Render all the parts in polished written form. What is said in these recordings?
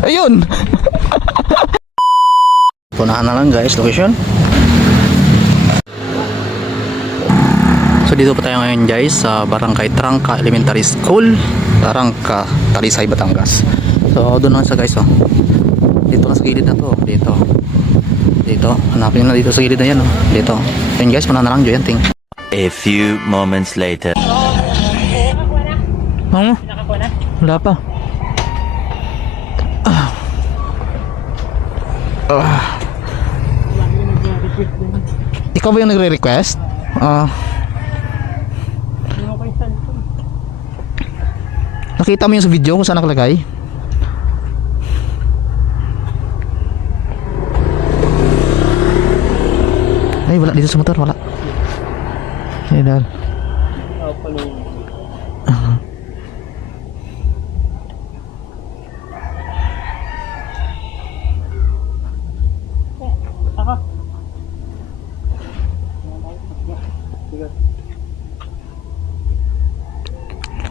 Ayun. Punahan na lang guys, location. So dito pa tayo ngayon guys sa Barangay Trangka Elementary School, Trangka, Talisay, Batangas. So doon na sa guys oh. Dito na sa gilid na to, dito. Dito, hanapin na dito sa gilid na yan oh. Dito. Ayun guys, punahan na lang dyan ting. A few moments later. Ano? Wala pa. Ikaw ba yung nagre-request? Nakita mo yung sa video kung saan nakalagay? Ay, wala dito sa motor, wala. Ay, dahil.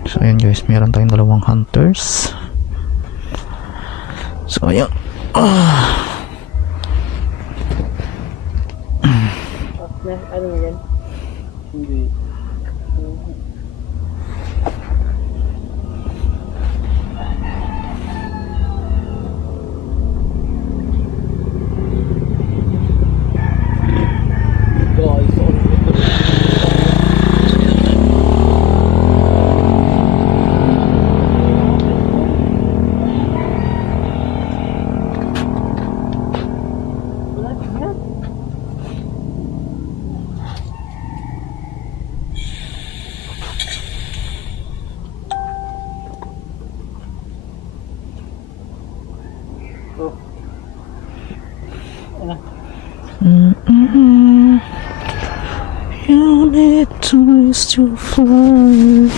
So ayan guys, meron tayong dalawang hunters. So ayan. Ano yan? Hindi. You need to raise your fly.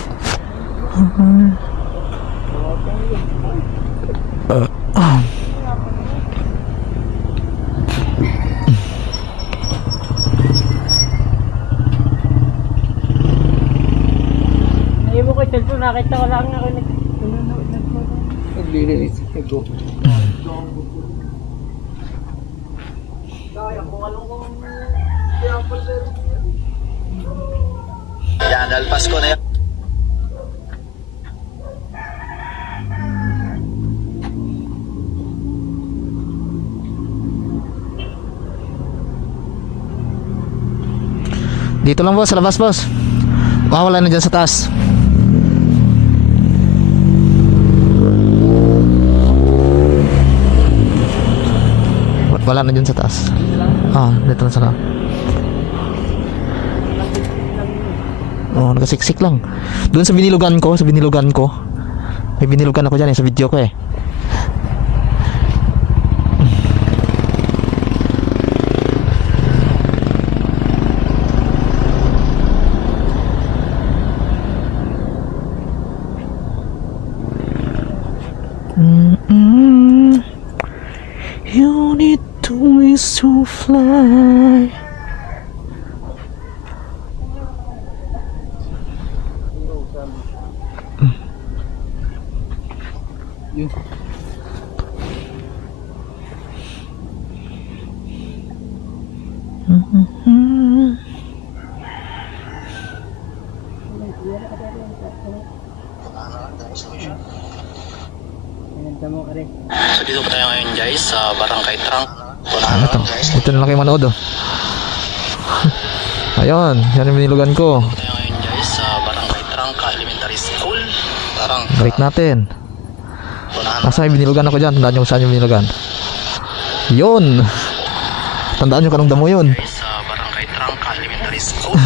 Ayaw mo ko yung cellphone, nakita ko lang ako naglilinis ko. Yan, alpas ko na yan. Dito lang boss, sa labas boss. Wala na dyan sa taas. Wala na dyan sa taas. Dito lang sa taas. Nakasiksik lang. Doon sa binilugan ko, may binilugan ako dyan sa video ko eh. You need to ways to fly. So dito pa tayo ngayon guys sa Barangay Trangka. Ano to? Ito na lang kayo manood oh. Ayun, yan yung binilugan ko. Dito tayo ngayon guys sa Barangay Trangka Elementary School, Trangka. Balik natin. Nasa yung binilugan ako dyan. Tandaan nyo kung saan yung binilugan. Yun. Tandaan nyo kanong damo yun. Sa Barangay Trangka Elementary School.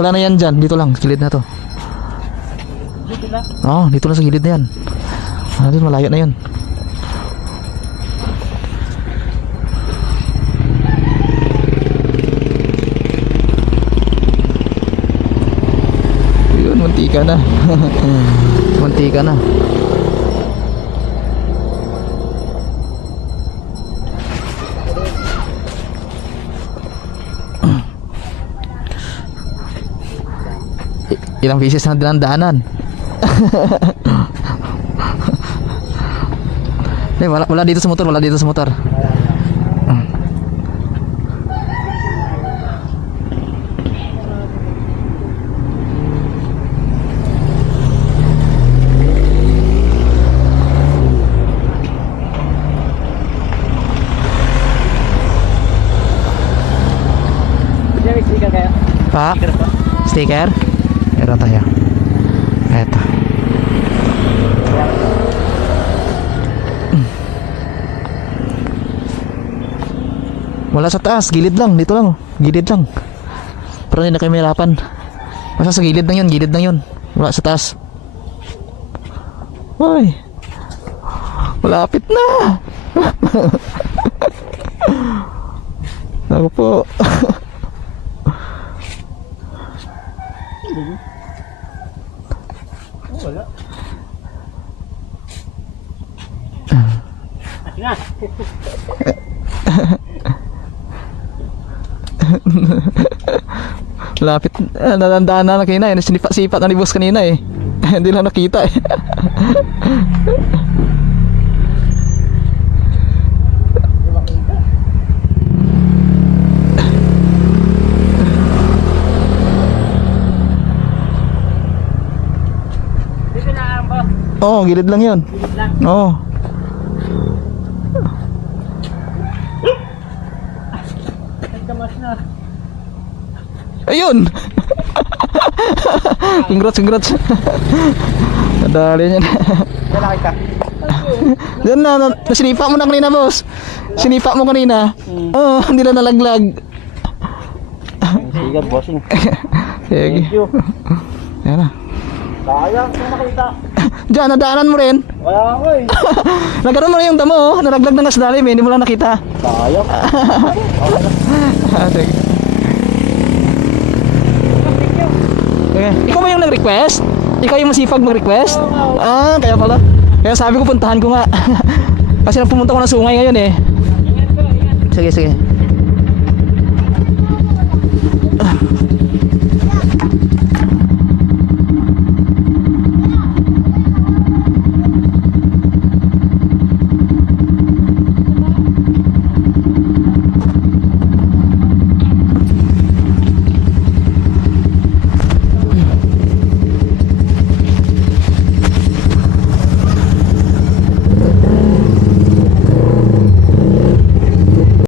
Wala na yan dyan. Dito lang, gilid na to. Dito lang? Oo, dito lang sa gilid na yan. Dito malayo na yun. Yun, muntika na. Muntika na. Ilang beses na dinandaanan. Wala dito sa motor, wala dito sa motor. May sticker kayo? Pa? Sticker? Meron tayo. Eto. Wala sa taas, gilid lang, dito lang, gilid lang. Pero hindi na kayo mahirapan. Basta sa gilid lang yun. Wala sa taas. Hoy. Malapit na. Ako po. Wala. Na. Lapit. Natandaan na kanina eh. Sipat na ni boss kanina eh. Hindi lang nakita eh. Dito na ang boss. Oo, gilid lang yun. Gilid lang. Oo. Nagkamas na. Ayun! Congrats. Nadali niyan. Wala kita. Diyan na, nasinipa mo na kanina, boss. Sinipa mo kanina. Oo, hindi na nalaglag. Sige, bossing. Sige. Thank you. Yan na. Sayang, kung nakita. Diyan, nadaanan mo rin. Wala ako eh. Nagkaroon mo na yung damo, oh. Nalaglag na nga sa dalim eh. Hindi mo lang nakita. Sayang. Sige. Okay. Ikaw ba yung nag-request? Ikaw yung masipag mag-request? Ah, kaya pala. Kaya sabi ko puntahan ko nga. Kasi pumunta ko ng sungay ngayon eh. Ingat ko, ingat. Sige.